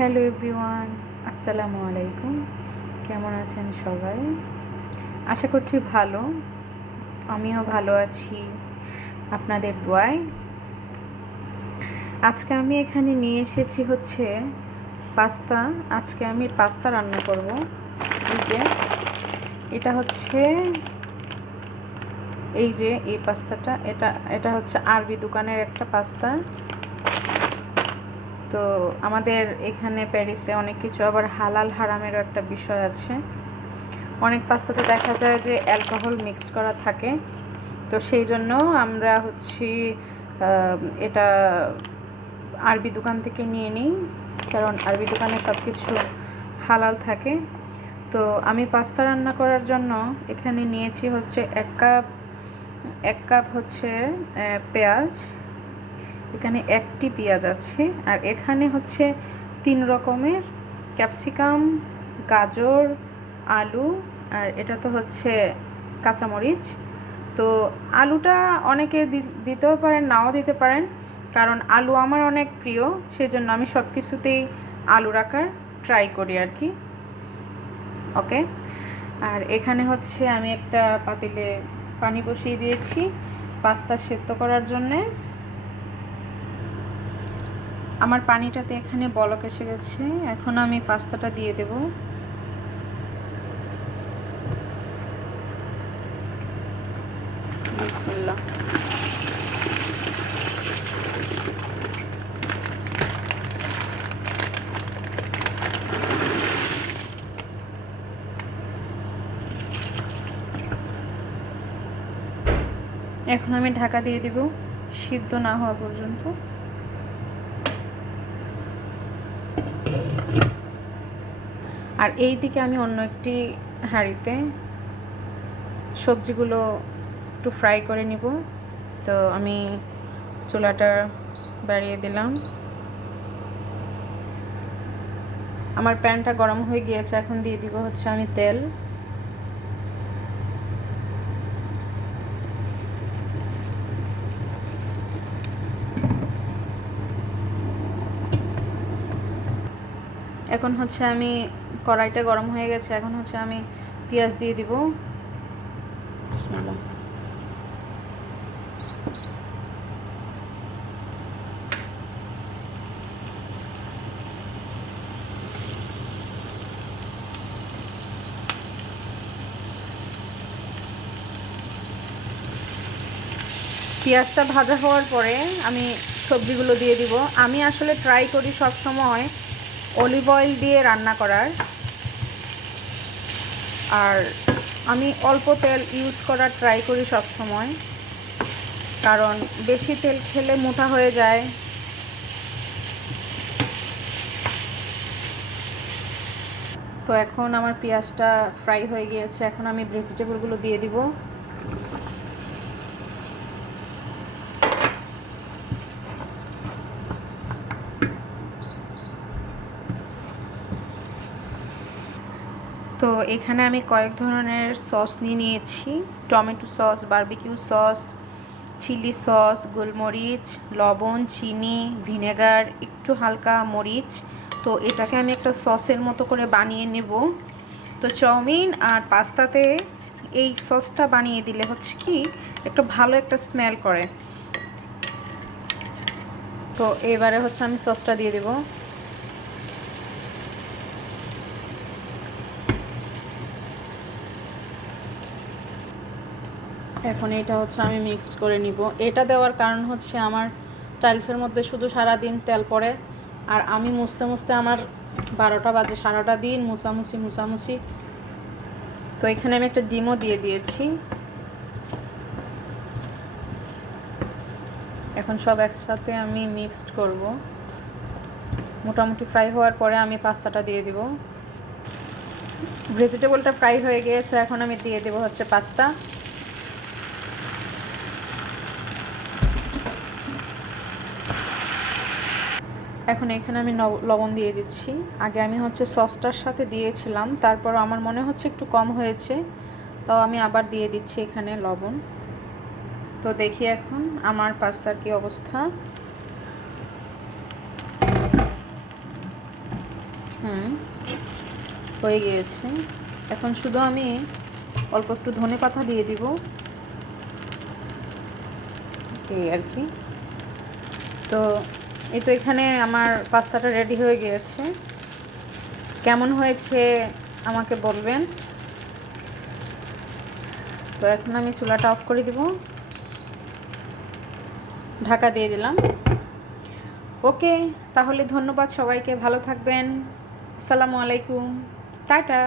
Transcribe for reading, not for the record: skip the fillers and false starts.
Hello everyone, আসসালামু আলাইকুম। কেমন আছেন সবাই? আশা করছি ভালো। আমিও ভালো আছি আপনাদের দোয়ায়। আজকে আমি এখানে নিয়ে এসেছি হচ্ছে পাস্তা। আজকে আমি পাস্তা রান্না করব। এটা হচ্ছে এই পাস্তাটা, এটা হচ্ছে আরবি দোকানের একটা পাস্তা। তো আমাদের এখানে প্যারিসে অনেক কিছু আবার হালাল হারামেরও একটা বিষয় আছে। অনেক পাস্তাতে দেখা যায় যে অ্যালকোহল মিক্সড করা থাকে। তো সেই জন্য আমরা এটা আরবি দোকান থেকে নিয়ে নিই, কারণ আরবি দোকানে সব কিছু হালাল থাকে। তো আমি পাস্তা রান্না করার জন্য এখানে নিয়েছি হচ্ছে এক কাপ হচ্ছে পেঁয়াজ। এখানে একটি পেঁয়াজ আছে। আর এখানে হচ্ছে 3 রকমের ক্যাপসিকাম, গাজর, আলু, আর এটা তো হচ্ছে কাঁচামরিচ। তো আলুটা অনেকে দিতেও পারেন, নাও দিতে পারেন, কারণ আলু আমার অনেক প্রিয়, সেজন্য আমি সব কিছুতেই আলু রাখার ট্রাই করি আর কি। ওকে। আর এখানে হচ্ছে আমি একটা পাতিলে পানি বসিয়ে দিয়েছি পাস্তা সেদ্ধ করার জন্যে। আমার পানিটাতে এখানে বলক এসে গেছে। এখন আমি পাস্তাটা দিয়ে দেব। বিসমিল্লাহ। এখন আমি ঢাকা দিয়ে দিব সিদ্ধ না হওয়া পর্যন্ত। আর এই দিকে আমি অন্য একটি হাঁড়িতে সবজিগুলো একটু ফ্রাই করে নিব। তো আমি চুলাটা বাড়িয়ে দিলাম। আমার প্যানটা গরম হয়ে গিয়েছে। এখন দিয়ে দিব হচ্ছে আমি তেল। এখন হচ্ছে আমি কড়াইটা গরম হয়ে গেছে। এখন হচ্ছে আমি পেঁয়াজ দিয়ে দিব। বিসমিল্লাহ। পেঁয়াজটা ভাজা হওয়ার পরে আমি সবজিগুলো দিয়ে দিব। আমি আসলে ট্রাই করি সব সময় অলিভ অয়েল দিয়ে রান্না করার, আর আমি অল্প তেল ইউজ করার ট্রাই করি সব সময়, কারণ বেশি তেল খেলে মোটা হয়ে যায়। তো এখন আমার পেঁয়াজটা ফ্রাই হয়ে গিয়েছে। এখন আমি ভেজিটেবলগুলো দিয়ে দিব। তো এখানে আমি কয়েক ধরনের সস নিয়েছি। Tomato sauce, barbecue sauce, chilli sauce, গোলমরিচ, লবণ, চিনি, ভিনেগার, একটু হালকা মরিচ। তো এটাকে আমি একটা সসের মতো করে বানিয়ে নেব। তো চাউমিন আর পাস্তাতে এই সসটা বানিয়ে দিলে হচ্ছে কি একটা ভালো একটা স্মেল করে। তো এবারে হচ্ছে আমি সসটা দিয়ে দেব। এখন এটা হচ্ছে আমি মিক্স করে নিব। এটা দেওয়ার কারণ হচ্ছে আমার টাইলসের মধ্যে শুধু সারাদিন তেল পড়ে, আর আমি মুছতে মুছতে আমার 12টা বাজে, সারাটা দিন মুছামুছি। তো এখানে আমি একটা ডিমও দিয়ে দিয়েছি। এখন সব একসাথে আমি মিক্সড করব। মোটামুটি ফ্রাই হওয়ার পরে আমি পাস্তাটা দিয়ে দিব। ভেজিটেবলটা ফ্রাই হয়ে গিয়েছে। এখন আমি দিয়ে দেব হচ্ছে পাস্তা। এখন এখানে আমি লবণ দিয়ে দিচ্ছি। আগে আমি হচ্ছে সসটার সাথে দিয়েছিলাম, তারপর আমার মনে হচ্ছে একটু কম হয়েছে, তো আমি আবার দিয়ে দিচ্ছি এখানে লবণ। তো দেখি এখন আমার পাস্তার কি অবস্থা। হুম, হয়ে গিয়েছে। এখন শুধু আমি অল্প একটু ধনেপাতা দিয়ে দিব, এই আর কি। তো এই তো এখানে আমার পাস্তাটা রেডি হয়ে গিয়েছে। কেমন হয়েছে আমাকে বলবেন। তো এখন আমি চুলাটা অফ করে দিব, ঢাকা দিয়ে দিলাম। ওকে, তাহলে ধন্যবাদ সবাইকে, ভালো থাকবেন। আসসালামু আলাইকুম, টাটা।